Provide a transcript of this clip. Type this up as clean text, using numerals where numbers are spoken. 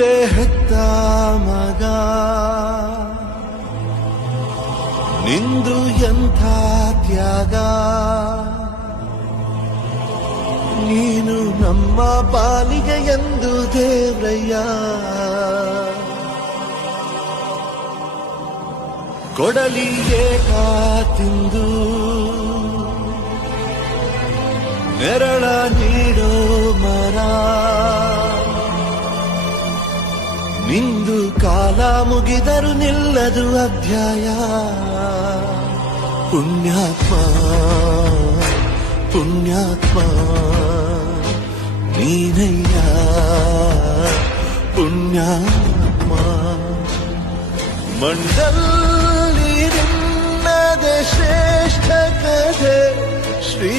ಹೆತ್ತ ಮಗ ನಿಂದು ಎಂಥ ತ್ಯಾಗ, ನೀನು ನಮ್ಮ ಪಾಲಿಗೆ ಎಂದು ದೇವ್ರಯ್ಯ. ಕೊಡಲಿಗೆ ತಿಂದು ನೆರಳ ನೀಡೋ ಮರ, ನಿಂದು ಕಾಲ ಮುಗಿದರು ನಿಲ್ಲದು ಅಧ್ಯಾಯ. ಪುಣ್ಯಾತ್ಮ ಪುಣ್ಯಾತ್ಮ ನೀನಯ್ಯ ಪುಣ್ಯಾತ್ಮ. ಮಂಡಲ್ಲಿ ನಿನ್ನದೆ ಶ್ರೇಷ್ಠ ಕಥೆ ಶ್ರೀ